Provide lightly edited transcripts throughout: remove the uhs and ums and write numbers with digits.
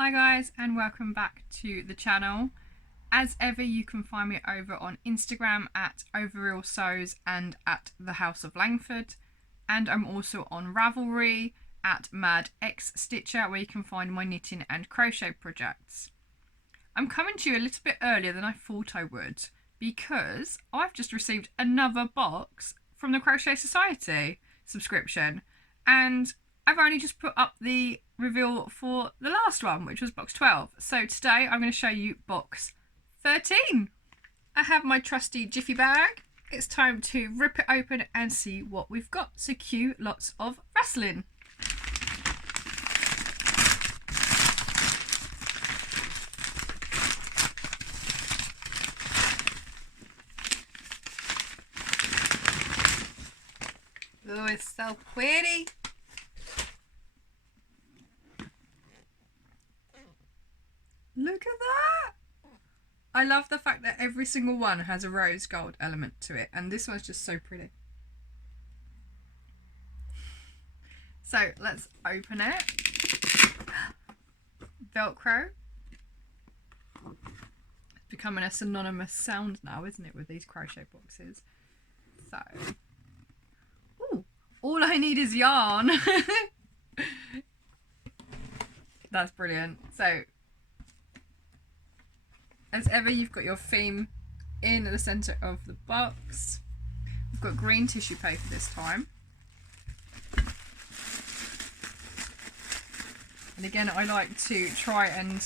Hi guys, and welcome back to the channel. As ever, you can find me over on Instagram at Overreal Sews and at the House of Langford, and I'm also on Ravelry at Mad X Stitcher, where you can find my knitting and crochet projects. I'm coming to you a little bit earlier than I thought I would because I've just received another box from the Crochet Society subscription, and I've only just put up the reveal for the last one, which was box 12. So today I'm going to show you box 13. I have my trusty Jiffy bag. It's time to rip it open and see what we've got. So cue lots of rustling. Oh, it's so pretty. Look at that! I love the fact that every single one has a rose gold element to it, and this one's just so pretty. So let's open it. Velcro. It's becoming a synonymous sound now, isn't it, with these crochet boxes? So, ooh, all I need is yarn. That's brilliant. So, as ever, you've got your theme in the centre of the box. We've got green tissue paper this time. And again, I like to try and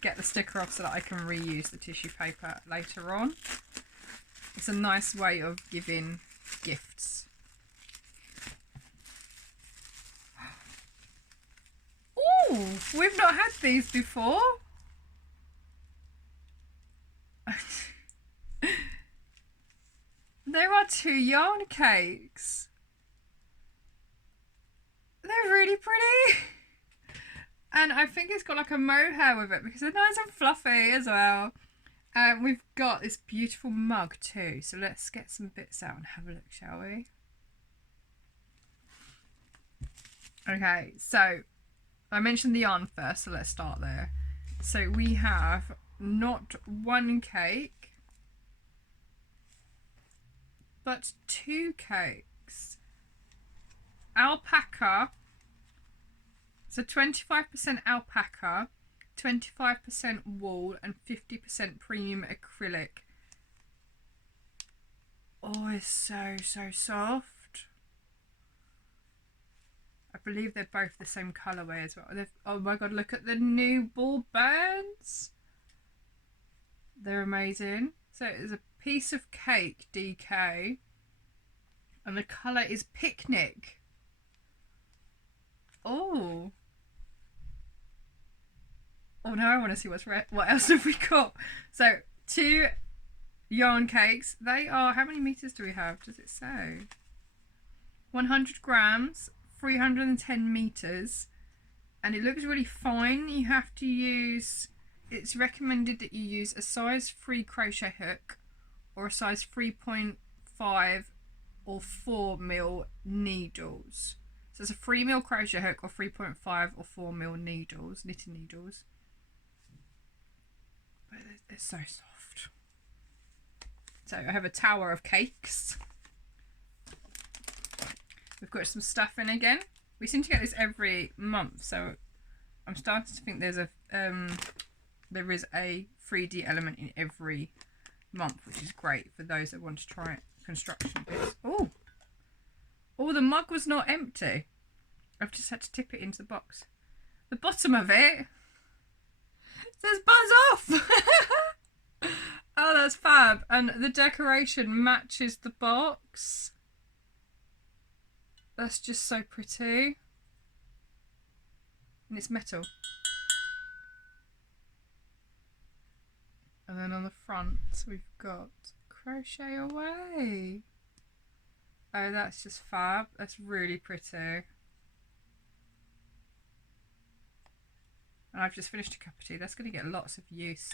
get the sticker off so that I can reuse the tissue paper later on. It's a nice way of giving gifts. Ooh, we've not had these before. There are 2 yarn cakes. They're really pretty. And I think it's got like a mohair with it because they're nice and fluffy as well. We've got this beautiful mug too. So let's get some bits out and have a look, shall we? Okay, so I mentioned the yarn first, so let's start there. So we have not 1 cake, but 2 cakes. Alpaca. So 25% alpaca, 25% wool, and 50% premium acrylic. Oh, it's so soft. I believe they're both the same colourway as well. Oh my god, look at the new ball bands. They're amazing. So it's a piece of cake DK, and the colour is picnic. Oh. Oh, now I want to see what else have we got. So 2 yarn cakes. They are, how many meters do we have? Does it say? 100 grams, 310 meters, and it looks really fine. You have to use, it's recommended that you use a size 3 crochet hook or a size 3.5 or 4 mil needles. So it's a 3 mil crochet hook or 3.5 or 4 mil needles, knitting needles. But they're so soft. So I have a tower of cakes. We've got some stuffing again. We seem to get this every month, so I'm starting to think there is a 3D element in every month, which is great for those that want to try construction bits. Oh, the mug was not empty. I've just had to tip it into the box. The bottom of it says buzz off. Oh, that's fab. And the decoration matches the box. That's just so pretty. And it's metal. And then on the front we've got crochet away. Oh, that's just fab. That's really pretty. And I've just finished a cup of tea. That's going to get lots of use.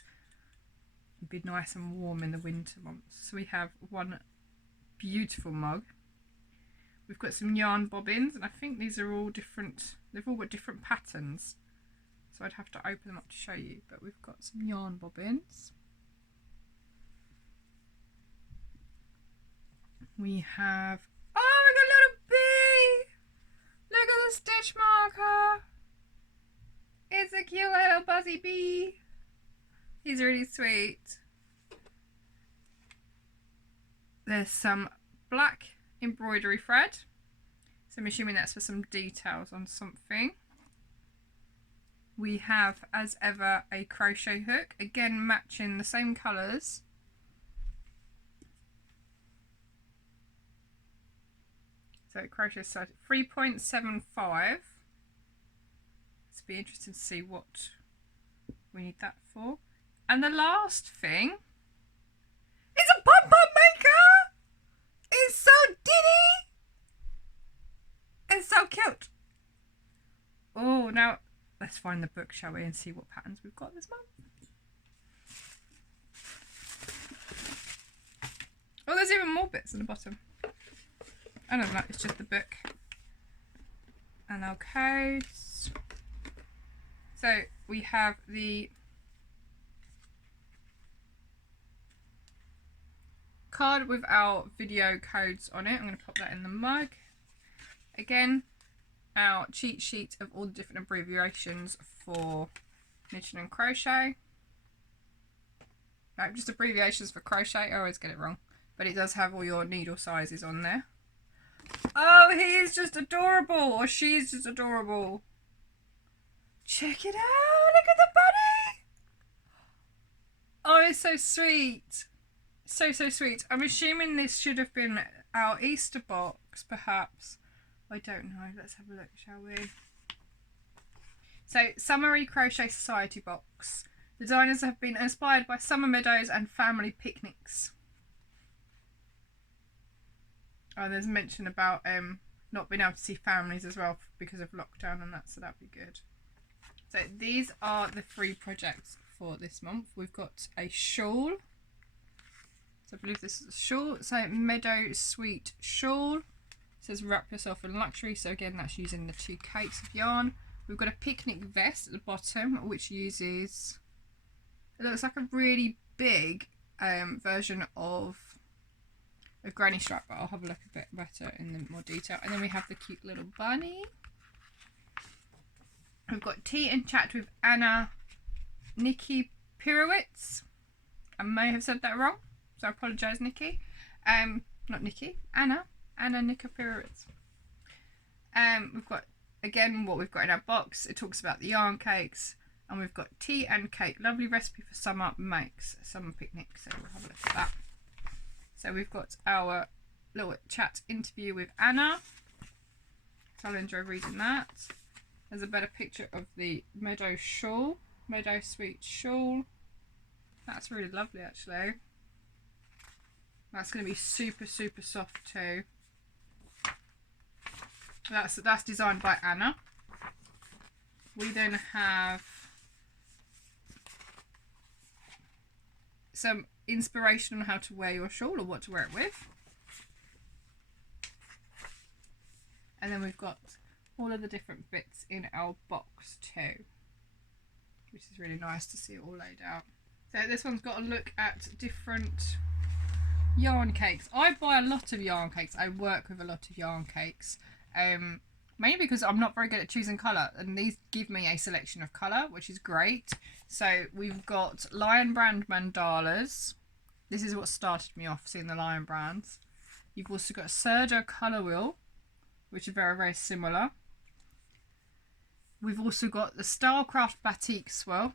It'd be nice and warm in the winter months. So we have one beautiful mug. We've got some yarn bobbins, and I think these are all different. They've all got different patterns. so I'd have to open them up to show you, but we've got some yarn bobbins. We have, oh, we got a little bee! Look at the stitch marker! It's a cute little buzzy bee. He's really sweet. There's some black embroidery thread, so I'm assuming that's for some details on something. We have, as ever, a crochet hook, again matching the same colours. So Crochet Society 3.75. It's be interesting to see what we need that for. And the last thing is a pom-pom maker! It's so diddy! It's so cute! Oh, now let's find the book, shall we, and see what patterns we've got this month. Oh, there's even more bits at the bottom. I don't know, it's just the book. And our codes. So we have the card with our video codes on it. I'm going to pop that in the mug. Again, our cheat sheet of all the different abbreviations for knitting and crochet. No, just abbreviations for crochet. I always get it wrong, but it does have all your needle sizes on there. Oh, he is just adorable, or she's just adorable. Check it out, look at the bunny. Oh, it's so sweet. So sweet. I'm assuming this should have been our Easter box, perhaps. I don't know. Let's have a look, shall we? So, Summary Crochet Society box. Designers have been inspired by summer meadows and family picnics. Oh, there's mention about not being able to see families as well because of lockdown and that, so that'd be good. So these are the 3 projects for this month. We've got a shawl. So I believe this is a shawl. So Meadow Sweet Shawl. It says wrap yourself in luxury. So again, that's using the 2 cakes of yarn. We've got a picnic vest at the bottom, which uses, it looks like a really big version of a granny strap, but I'll have a look a bit better in the more detail. And then we have the cute little bunny. We've got Tea and Chat with Anna Nikki Pirowitz. I may have said that wrong, so I apologise, Nikki. Not Nikki, Anna Nikki Pirowitz. We've got, again, what we've got in our box. It talks about the yarn cakes, and we've got tea and cake. Lovely recipe for summer makes, summer picnic. So we'll have a look at that. So we've got our little chat interview with Anna. So I'll enjoy reading that. There's a better picture of the Meadow shawl, Meadow Sweet Shawl. That's really lovely, actually. That's going to be super soft too. That's designed by Anna. We then have some inspiration on how to wear your shawl or what to wear it with. And then we've got all of the different bits in our box too, which is really nice to see it all laid out. So this one's got a look at different yarn cakes. I buy a lot of yarn cakes. I work with a lot of yarn cakes, mainly because I'm not very good at choosing colour, and these give me a selection of colour, which is great. So we've got Lion Brand mandalas. This is what started me off, seeing the Lion Brands. You've also got Serger colour wheel, which are very similar. We've also got the Starcraft Batik Swirl.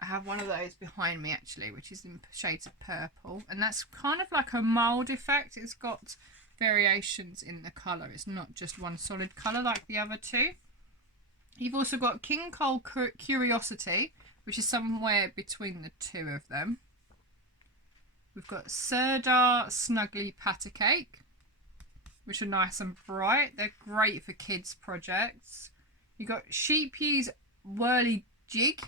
I have one of those behind me actually, which is in shades of purple, and that's kind of like a mould effect. It's got variations in the colour. It's not just one solid colour like the other 2. You've also got King Cole Curiosity, which is somewhere between the 2 of them. We've got Serdar Snuggly Patter Cake, which are nice and bright. They're great for kids' projects. You've got Sheep Use Whirly Jig,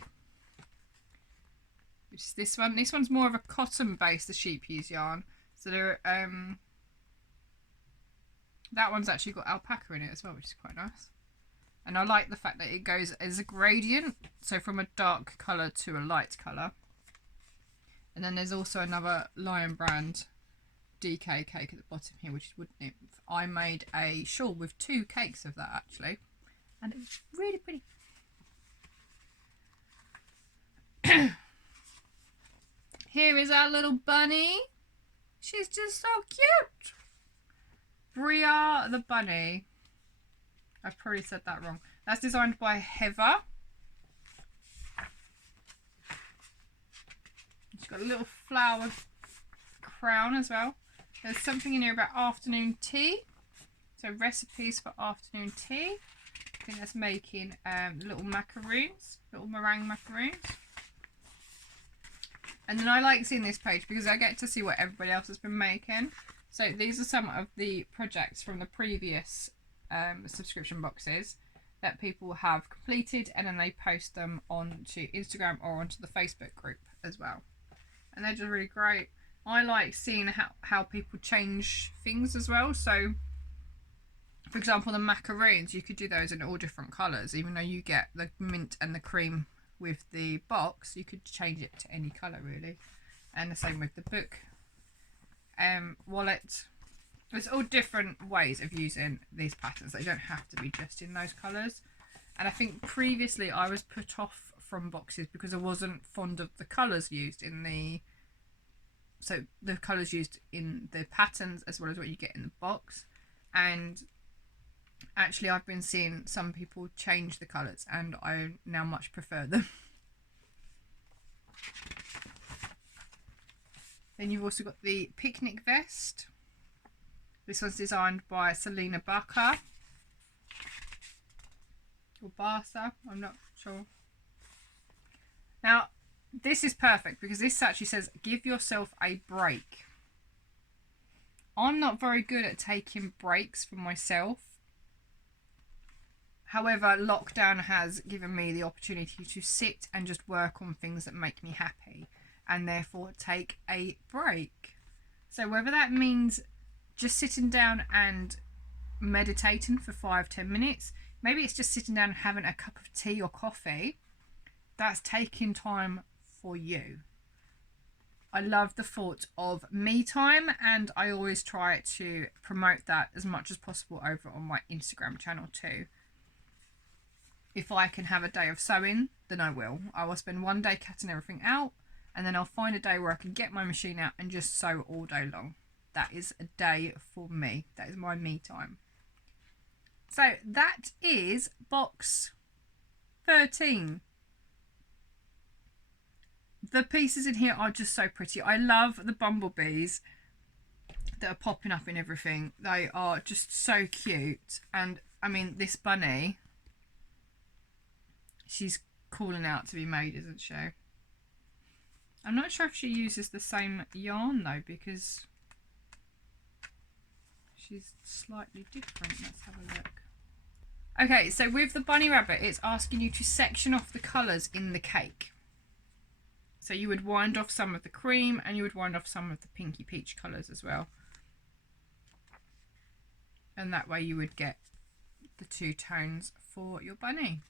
which is this one. This one's more of a cotton based, the Sheep Use yarn. So they're that one's actually got alpaca in it as well, which is quite nice. And I like the fact that it goes as a gradient, so from a dark colour to a light colour. And then there's also another Lion Brand DK cake at the bottom here, which is wood nymph. I made a shawl with 2 cakes of that actually, and it's really pretty. Here is our little bunny. She's just so cute. Bria the bunny. I've probably said that wrong. That's designed by Heather. She's got a little flower crown as well. There's something in here about afternoon tea. So recipes for afternoon tea. I think that's making little macaroons, little meringue macaroons. And then I like seeing this page because I get to see what everybody else has been making. So these are some of the projects from the previous subscription boxes that people have completed, and then they post them onto Instagram or onto the Facebook group as well. And they're just really great. I like seeing how people change things as well. So, for example, the macaroons, you could do those in all different colours. Even though you get the mint and the cream with the box, you could change it to any colour really. And the same with the book wallet. There's all different ways of using these patterns. They don't have to be just in those colours. And I think previously I was put off from boxes because I wasn't fond of the colours used in the colours used in the patterns as well as what you get in the box. And actually I've been seeing some people change the colours and I now much prefer them. Then you've also got the picnic vest. This one's designed by Selena Barker. Or Barca, I'm not sure. Now, this is perfect because this actually says, give yourself a break. I'm not very good at taking breaks for myself. However, lockdown has given me the opportunity to sit and just work on things that make me happy and therefore take a break. So whether that means just sitting down and meditating for 5-10 minutes, maybe it's just sitting down and having a cup of tea or coffee, that's taking time for you. I love the thought of me time, and I always try to promote that as much as possible over on my Instagram channel too. If I can have a day of sewing, then I will. I will spend one day cutting everything out, and then I'll find a day where I can get my machine out and just sew all day long. That is a day for me. That is my me time. So that is box 13. The pieces in here are just so pretty. I love the bumblebees that are popping up in everything. They are just so cute. And I mean, this bunny, she's calling out to be made, isn't she? I'm not sure if she uses the same yarn though, because she's slightly different. Let's have a look. Okay, so with the bunny rabbit, it's asking you to section off the colours in the cake. So you would wind off some of the cream and you would wind off some of the pinky peach colours as well. And that way you would get the 2 tones for your bunny.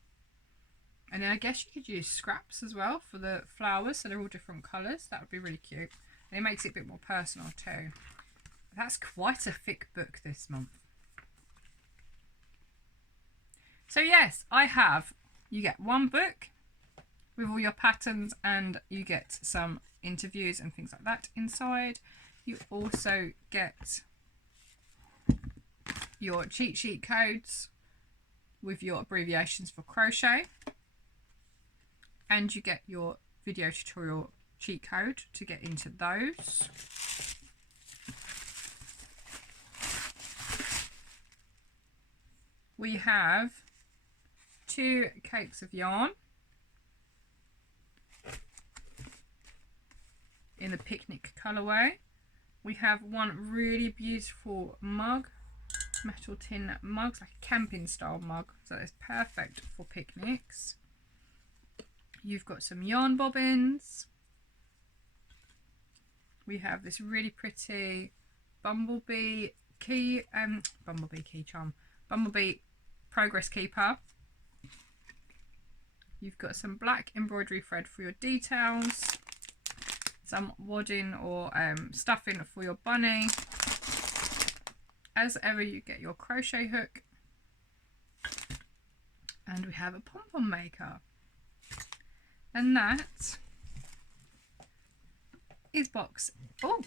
And then I guess you could use scraps as well for the flowers, so they're all different colours. That would be really cute. And it makes it a bit more personal too. That's quite a thick book this month. So yes, you get one book with all your patterns, and you get some interviews and things like that inside. You also get your cheat sheet codes with your abbreviations for crochet, and you get your video tutorial cheat code to get into those. We have 2 cakes of yarn in the picnic colourway. We have one really beautiful mug, metal tin mugs, like a camping style mug, so it's perfect for picnics. You've got some yarn bobbins. We have this really pretty bumblebee progress keeper. You've got some black embroidery thread for your details, some wadding or stuffing for your bunny. As ever, you get your crochet hook, and we have a pom-pom maker. And that is box 13.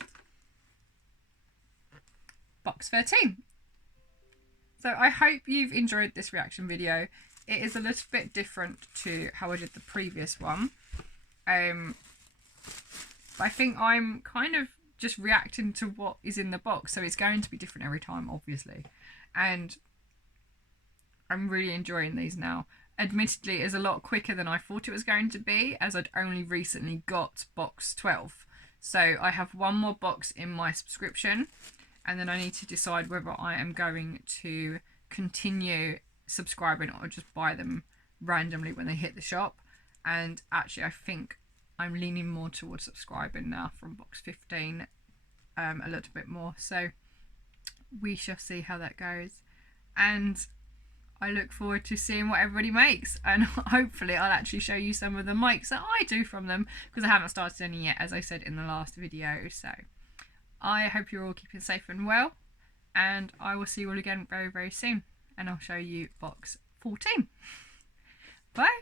So I hope you've enjoyed this reaction video. It is a little bit different to how I did the previous one. But I think I'm kind of just reacting to what is in the box, so it's going to be different every time, obviously. And I'm really enjoying these now. Admittedly, it's a lot quicker than I thought it was going to be, as I'd only recently got box 12. So I have one more box in my subscription, and then I need to decide whether I am going to continue subscribing or just buy them randomly when they hit the shop. And actually, I think I'm leaning more towards subscribing now from box 15 a little bit more. So we shall see how that goes. And I look forward to seeing what everybody makes, and hopefully I'll actually show you some of the makes that I do from them, because I haven't started any yet, as I said in the last video. So I hope you're all keeping safe and well, and I will see you all again very, very soon, and I'll show you box 14. Bye.